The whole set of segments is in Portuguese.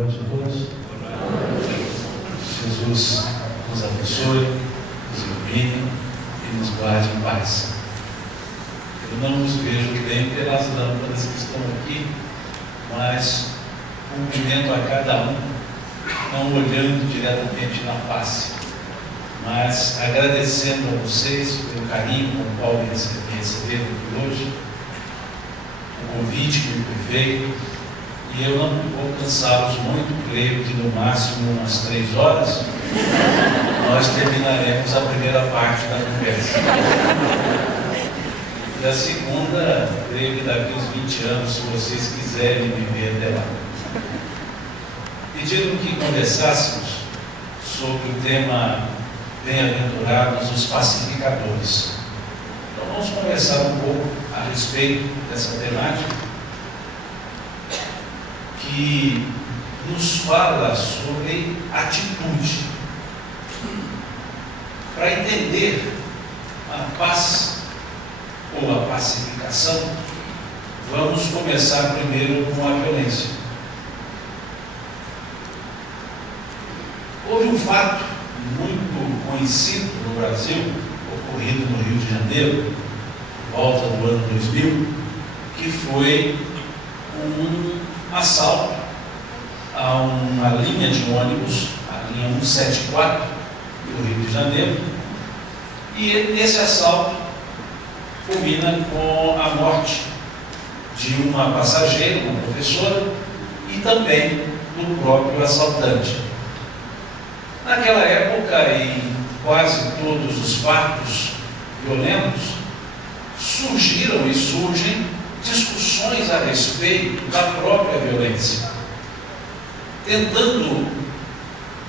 noite a todos. Jesus nos abençoe, nos ilumine e nos guarde em paz. Eu não os vejo bem pelas lâmpadas que estão aqui, mas cumprimento a cada um, não olhando diretamente na face, mas agradecendo a vocês pelo carinho com o qual me receberam aqui hoje, o convite que me foi feito. E eu não vou cansá-los muito, creio que no máximo umas 3 horas nós terminaremos a primeira parte da conversa. E a segunda, creio que daqui uns 20 anos, se vocês quiserem me ver até lá. Pediram que conversássemos sobre o tema Bem-aventurados os pacificadores. Então vamos conversar um pouco a respeito dessa temática, que nos fala sobre atitude. Para entender a paz ou a pacificação, vamos começar primeiro com a violência. Houve um fato muito conhecido no Brasil, ocorrido no Rio de Janeiro, por volta do ano 2000, que foi um assalto a uma linha de ônibus, a linha 174 do Rio de Janeiro, e esse assalto culmina com a morte de uma passageira, uma professora, e também do próprio assaltante. Naquela época, em quase todos os fatos violentos, surgiram e surgem discussões a respeito da própria violência, tentando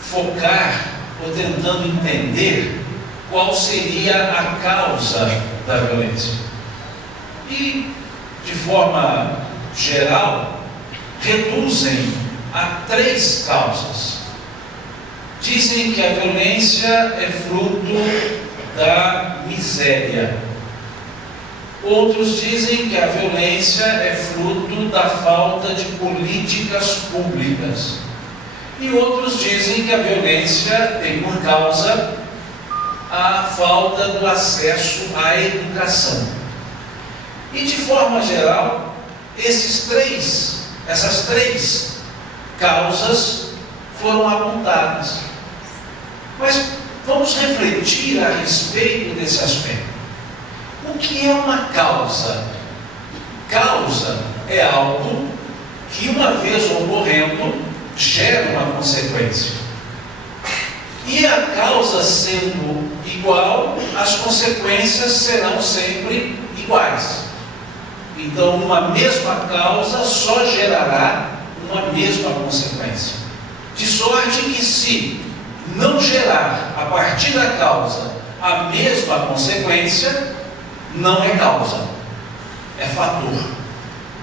focar ou tentando entender qual seria a causa da violência. E, de forma geral, reduzem a 3 causas. Dizem que a violência é fruto da miséria. Outros dizem que a violência é fruto da falta de políticas públicas. E outros dizem que a violência tem por causa a falta do acesso à educação. E de forma geral, essas três causas foram apontadas. Mas vamos refletir a respeito desse aspecto. O que é uma causa? Causa é algo que, uma vez ocorrendo, gera uma consequência. E a causa sendo igual, as consequências serão sempre iguais. Então, uma mesma causa só gerará uma mesma consequência. De sorte que, se não gerar a partir da causa a mesma consequência, não é causa, é fator.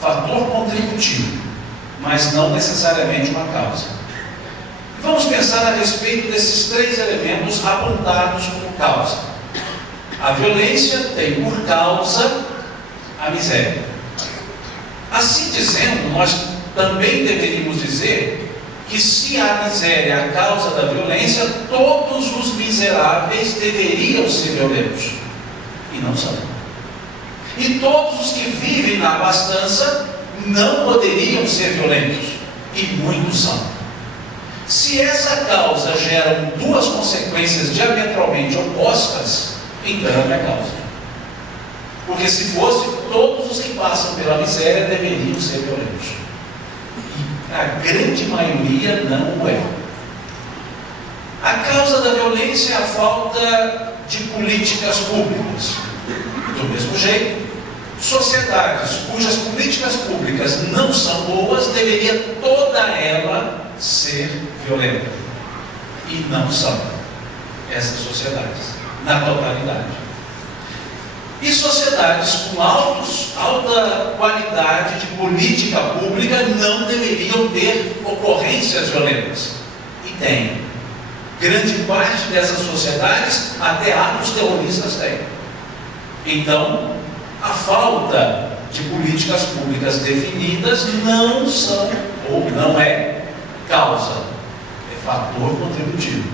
Fator contributivo, mas não necessariamente uma causa. Vamos pensar a respeito desses 3 elementos apontados como causa. A violência tem por causa a miséria. Assim dizendo, nós também deveríamos dizer que, se a miséria é a causa da violência, todos os miseráveis deveriam ser violentos, e não são. E todos os que vivem na abastança não poderiam ser violentos, e muitos são. Se essa causa gera 2 consequências diametralmente opostas, então é a causa. Porque, se fosse, todos os que passam pela miséria deveriam ser violentos. E a grande maioria não o é. A causa da violência é a falta de políticas públicas. Do mesmo jeito, sociedades cujas políticas públicas não são boas, deveria toda ela ser violenta. E não são essas sociedades, na totalidade. E sociedades com alta qualidade de política pública não deveriam ter ocorrências violentas. E tem. Grande parte dessas sociedades, até atos terroristas têm. Então, a falta de políticas públicas definidas não é causa, é fator contributivo.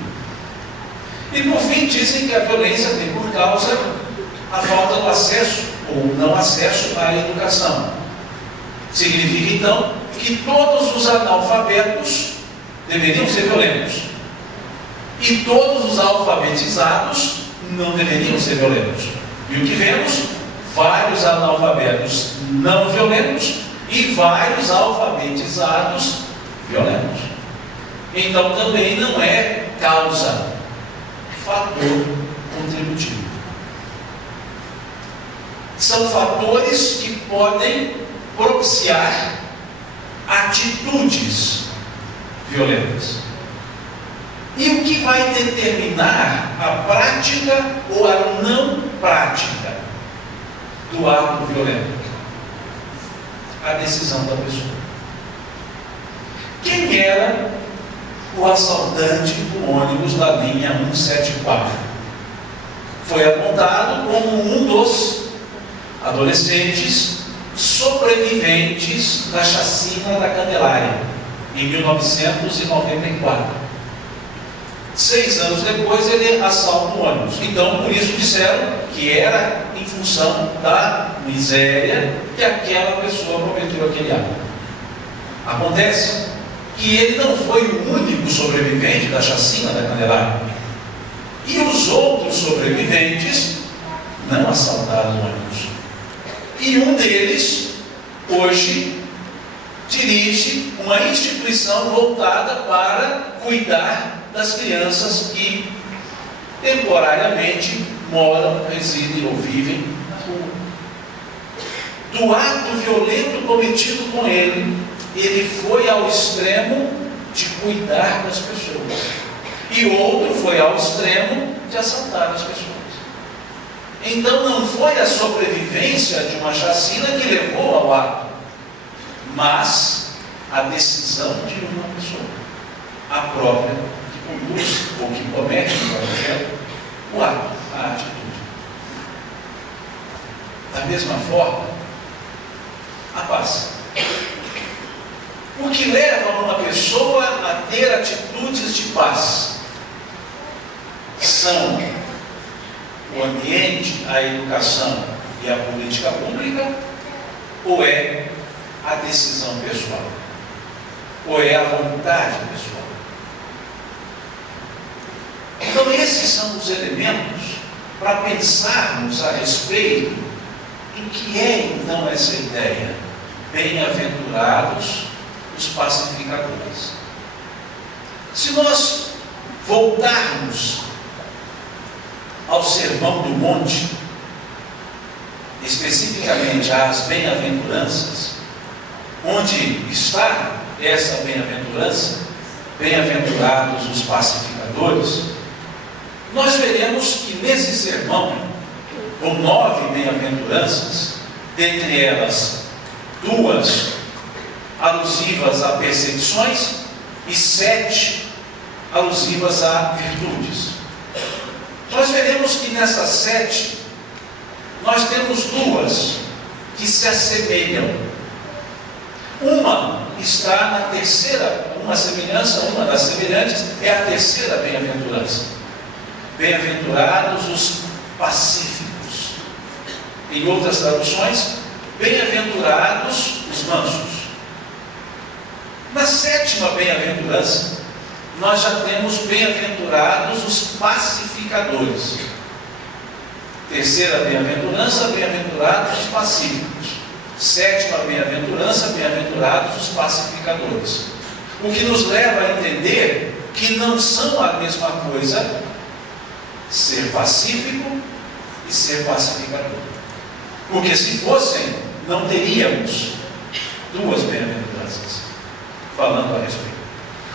E por fim, dizem que a violência tem por causa a falta do acesso ou não acesso à educação. Significa então que todos os analfabetos deveriam ser violentos e todos os alfabetizados não deveriam ser violentos. E o que vemos? Vários analfabetos não violentos e vários alfabetizados violentos. Então também não é causa, fator contributivo. São fatores que podem propiciar atitudes violentas. E o que vai determinar a prática ou a não prática do ato violento? A decisão da pessoa. Quem era o assaltante do ônibus da linha 174? Foi apontado como um dos adolescentes sobreviventes da chacina da Candelária, em 1994. 6 anos depois ele assalta o ônibus. Então, por isso disseram que era em função da miséria que aquela pessoa cometeu aquele ato. Acontece que ele não foi o único sobrevivente da chacina da Candelária. E os outros sobreviventes não assaltaram o ônibus. E um deles, hoje, dirige uma instituição voltada para cuidar das crianças que temporariamente moram, residem ou vivem na rua. Do ato violento cometido com ele, ele foi ao extremo de cuidar das pessoas. E outro foi ao extremo de assaltar as pessoas. Então não foi a sobrevivência de uma chacina que levou ao ato, mas a decisão de uma pessoa, a própria que conduz ou que comete o ato, a atitude. Da mesma forma, a paz. O que leva uma pessoa a ter atitudes de paz são o ambiente, a educação e a política pública, ou é a decisão pessoal, ou é a vontade pessoal. Então esses são os elementos para pensarmos a respeito do que é então essa ideia. Bem-aventurados os pacificadores. Se nós voltarmos ao Sermão do Monte, especificamente às bem-aventuranças, onde está essa bem-aventurança, bem-aventurados os pacificadores, nós veremos que nesse sermão, com 9 bem-aventuranças, dentre elas 2 alusivas a perseguições e 7 alusivas a virtudes. Nós veremos que nessas 7, nós temos 2 que se assemelham. Uma está na terceira, uma das semelhantes é a terceira bem-aventurança. Bem-aventurados os pacíficos. Em outras traduções, bem-aventurados os mansos. Na 7ª bem-aventurança, nós já temos bem-aventurados os pacificadores. Terceira bem-aventurança, bem-aventurados os pacíficos. 7ª bem-aventurança, bem-aventurados os pacificadores. O que nos leva a entender que não são a mesma coisa ser pacífico e ser pacificador. Porque se fossem, não teríamos 2 bem-aventuranças falando a respeito.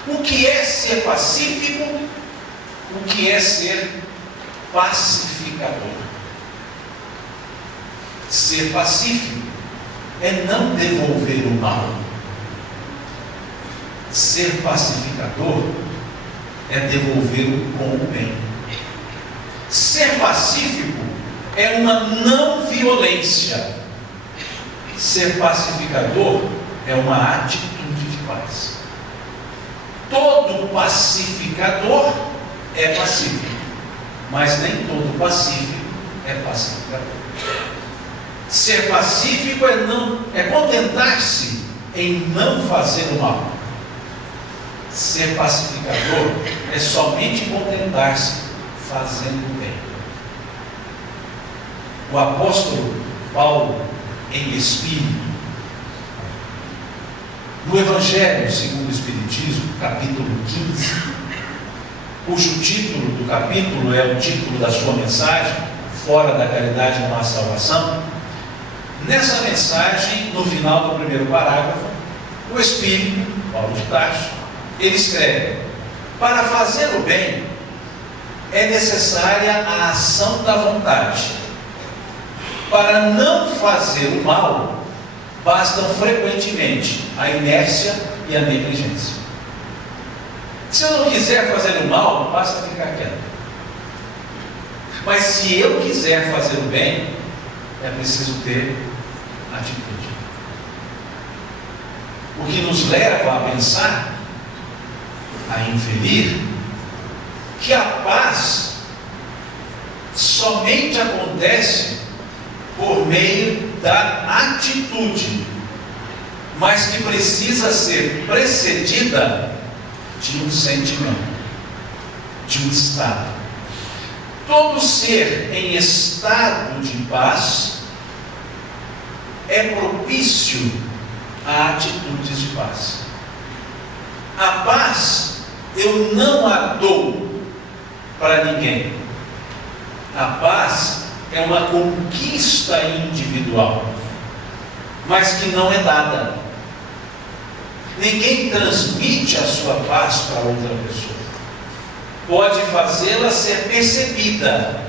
O que é ser pacífico? O que é ser pacificador? Ser pacífico é não devolver o mal. Ser pacificador é devolver o com o bem. Ser pacífico é uma não violência. Ser pacificador é uma atitude de paz. todo pacificador é pacífico, mas nem todo pacífico é pacificador. Ser pacífico é contentar-se em não fazer o mal. Ser pacificador é somente contentar-se fazendo o bem. O apóstolo Paulo, em espírito, no Evangelho segundo o Espiritismo, capítulo 15, cujo título do capítulo é o título da sua mensagem, Fora da Caridade não há salvação. Nessa mensagem, no final do primeiro parágrafo, o Espírito, Paulo de Tarso, ele escreve: para fazer o bem é necessária a ação da vontade. Para não fazer o mal, bastam frequentemente a inércia e a negligência. Se eu não quiser fazer o mal, basta ficar quieto. Mas se eu quiser fazer o bem, é preciso ter atitude. O que nos leva a pensar, a inferir, que a paz somente acontece por meio da atitude, mas que precisa ser precedida de um sentimento, de um estado. Todo ser em estado de paz é propício a atitudes de paz. A paz eu não a dou para ninguém. A paz é uma conquista individual, mas que não é dada. Ninguém transmite a sua paz para outra pessoa. Pode fazê-la ser percebida,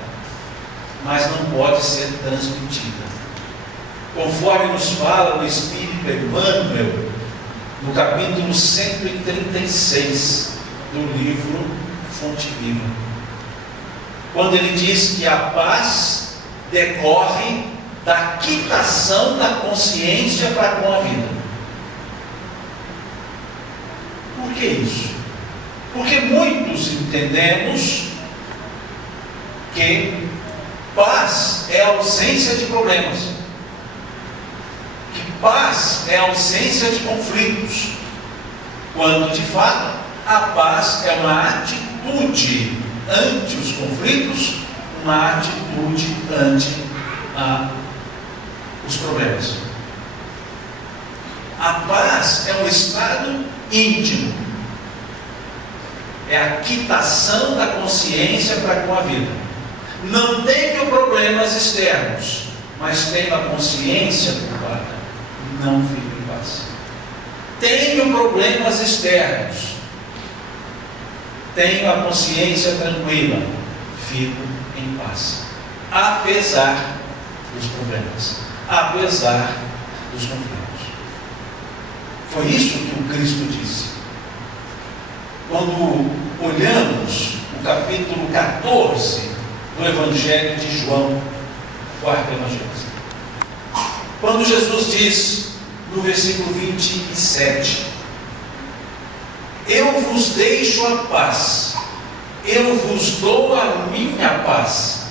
mas não pode ser transmitida. Conforme nos fala o Espírito Emmanuel, no capítulo 136 do livro Fonte Viva, quando ele diz que a paz decorre da quitação da consciência para com a vida. Por que isso? Porque muitos entendemos que paz é ausência de problemas, que paz é ausência de conflitos, quando de fato a paz é uma atitude ante os conflitos, uma atitude ante os problemas. A paz é um estado íntimo, é a quitação da consciência para com a vida. Não tenho problemas externos, mas tenho a consciência ocupada, não fico em paz. Tenho problemas externos, tenho a consciência tranquila, fico em paz, apesar dos problemas, apesar dos conflitos. Foi isso que o Cristo disse. Quando olhamos o capítulo 14 do Evangelho de João, quarto Evangelho, quando Jesus diz no versículo 27: eu vos deixo a paz, eu vos dou a minha paz,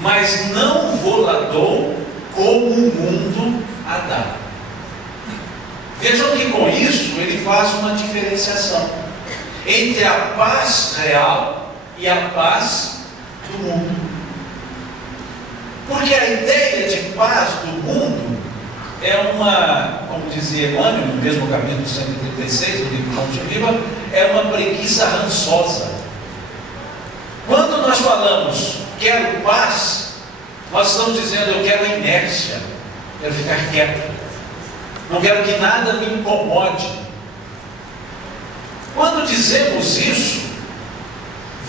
mas não vou lá dou como o mundo a dá. Vejam que com isso ele faz uma diferenciação entre a paz real e a paz do mundo. Porque a ideia de paz do mundo é uma, como dizia Emmanuel, no mesmo capítulo 136 do livro Fonte Viva, é uma preguiça rançosa. Quando nós falamos quero paz, nós estamos dizendo eu quero inércia, quero ficar quieto, não quero que nada me incomode. Quando dizemos isso,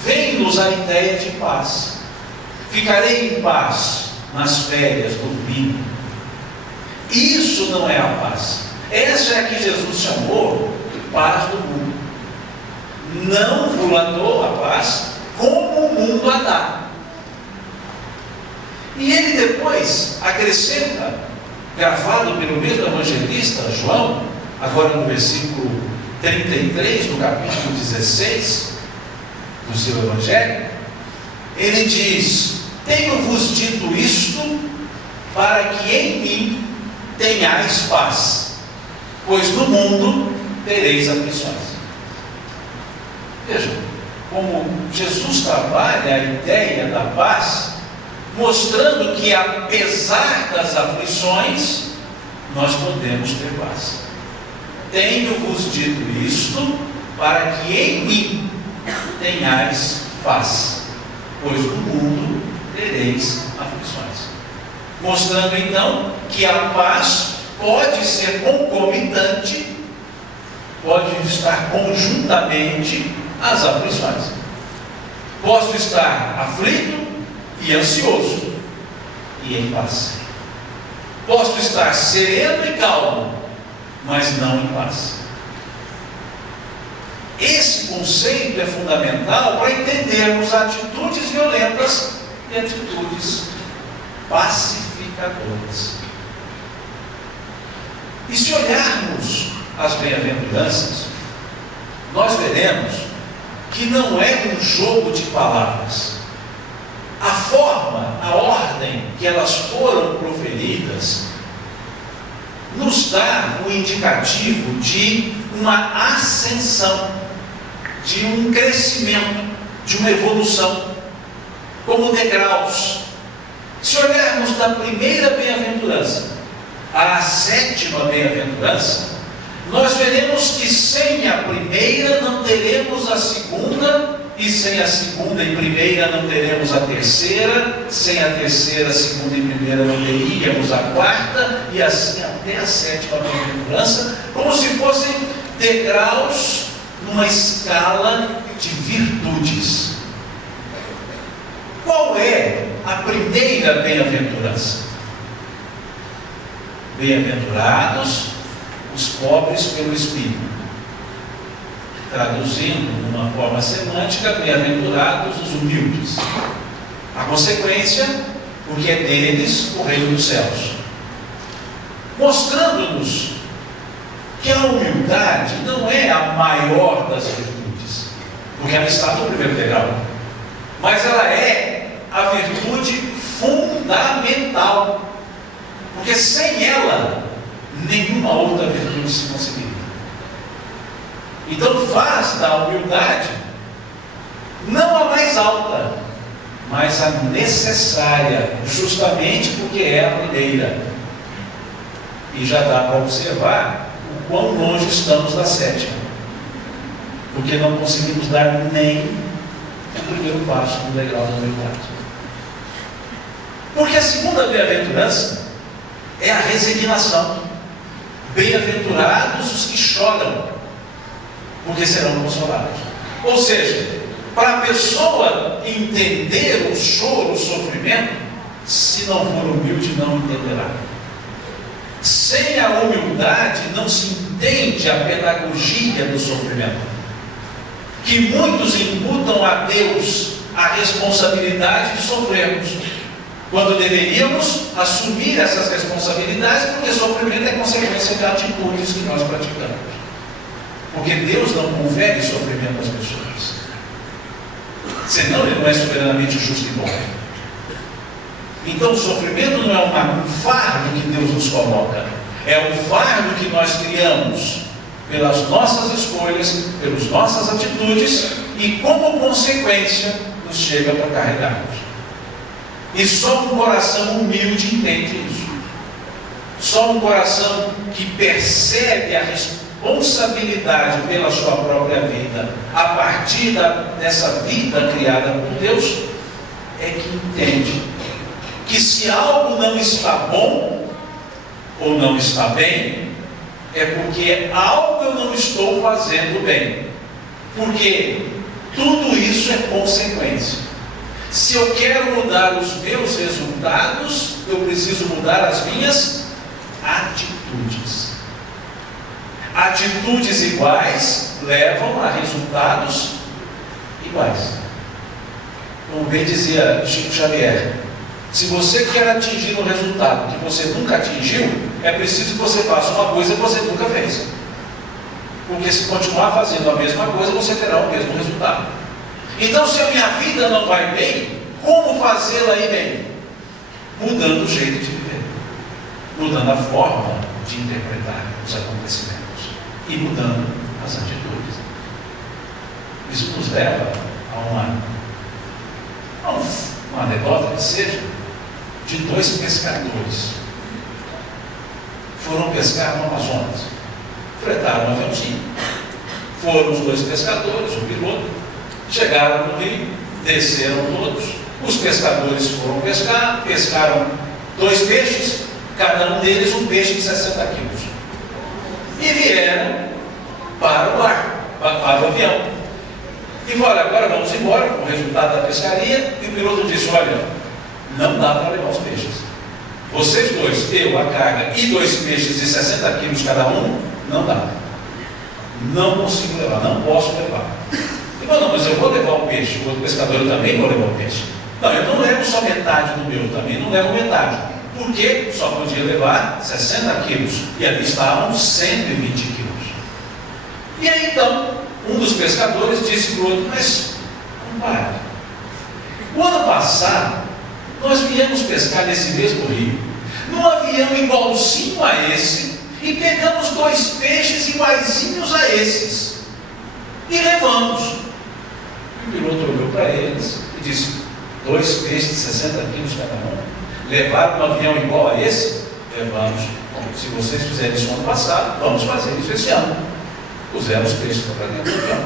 vem-nos a ideia de paz. Ficarei em paz nas férias, dormindo. Isso não é a paz. Essa é a que Jesus chamou de paz do mundo. Não vos dou a paz como o mundo a dá. E ele depois acrescenta, gravado pelo mesmo evangelista João, agora no versículo 33, no capítulo 16 do seu Evangelho, ele diz: tenho-vos dito isto para que em mim tenhais paz, pois no mundo tereis aflições. Vejam, como Jesus trabalha a ideia da paz, mostrando que apesar das aflições, nós podemos ter paz. Tenho-vos dito isto para que em mim tenhais paz, pois no mundo tereis aflições. Mostrando então que a paz pode ser concomitante, pode estar conjuntamente às aflições. Posso estar aflito e ansioso e em paz. Posso estar sereno e calmo, mas não em paz. Esse conceito é fundamental para entendermos atitudes violentas e atitudes pacificadoras. E se olharmos as bem-aventuranças, nós veremos que não é um jogo de palavras. A forma, a ordem que elas foram proferidas nos dá um indicativo de uma ascensão, de um crescimento, de uma evolução, como degraus. Se olharmos da primeira bem-aventurança à sétima bem-aventurança, nós veremos que sem a primeira não teremos a segunda, e sem a segunda e primeira não teremos a terceira, sem a terceira, segunda e primeira não teríamos a quarta, e assim até a sétima bem-aventurança, como se fossem degraus numa escala de virtudes. Qual é a primeira bem-aventurança? Bem-aventurados os pobres pelo Espírito. Traduzindo de uma forma semântica, bem-aventurados os humildes. A consequência, porque é deles o reino dos céus. Mostrando-nos que a humildade não é a maior das virtudes, porque ela está no primeiro degrau, mas ela é a virtude fundamental, porque sem ela nenhuma outra virtude se conseguiria. Então faz da humildade não a mais alta, mas a necessária, justamente porque é a primeira. E já dá para observar o quão longe estamos da sétima, porque não conseguimos dar nem o primeiro passo no degrau da humildade. Porque a segunda bem-aventurança é a resignação. Bem-aventurados os que choram, porque serão consolados. Ou seja, para a pessoa entender o choro, o sofrimento, se não for humilde, não entenderá. Sem a humildade não se entende a pedagogia do sofrimento, que muitos imputam a Deus a responsabilidade de sofrermos, quando deveríamos assumir essas responsabilidades, porque sofrimento é consequência de atitudes que nós praticamos. Porque Deus não confere sofrimento às pessoas, senão Ele não é soberanamente justo e bom. Então o sofrimento não é um fardo que Deus nos coloca, é um fardo que nós criamos pelas nossas escolhas, pelas nossas atitudes, e como consequência nos chega para carregarmos. E só um coração humilde entende isso. Só um coração que percebe a responsabilidade pela sua própria vida, a partir dessa vida criada por Deus, é que entende que se algo não está bom ou não está bem, é porque algo eu não estou fazendo bem, porque tudo isso é consequência. Se eu quero mudar os meus resultados, eu preciso mudar as minhas atitudes. Atitudes iguais levam a resultados iguais. Como bem dizia Chico Xavier, se você quer atingir um resultado que você nunca atingiu, é preciso que você faça uma coisa que você nunca fez. Porque se continuar fazendo a mesma coisa, você terá o mesmo resultado. Então, se a minha vida não vai bem, como fazê-la ir bem? Mudando o jeito de viver, mudando a forma de interpretar os acontecimentos e mudando as atitudes. Isso nos leva a uma anedota que seja de 2 pescadores. Foram pescar no Amazonas, fretaram um aviãozinho, foram os 2 pescadores, o piloto, chegaram no rio, desceram todos, os pescadores foram pescar, pescaram 2 peixes, cada um deles um peixe de 60 quilos, e vieram para o barco, para o avião. E falaram, agora vamos embora com o resultado da pescaria. E o piloto disse, olha, não dá para levar os peixes. Vocês 2, eu, a carga e 2 peixes de 60 quilos cada um, não dá. Não consigo levar, não posso levar. E falou, não, mas eu vou levar o peixe, o outro pescador eu também vou levar o peixe. Não, eu não levo só metade do meu, também não levo metade. Porque só podia levar 60 quilos. E ali estavam 120 quilos. E aí então, um dos pescadores disse para o outro, mas, compadre, o ano passado, nós viemos pescar nesse mesmo rio, num avião igualzinho a esse, e pegamos 2 peixes iguaizinhos a esses, e levamos. E o piloto olhou para eles e disse, 2 peixes de 60 quilos cada um, levaram um avião igual a esse? Levamos. Bom, se vocês fizerem isso no ano passado, vamos fazer isso esse ano. Puseram os peixes para dentro do avião.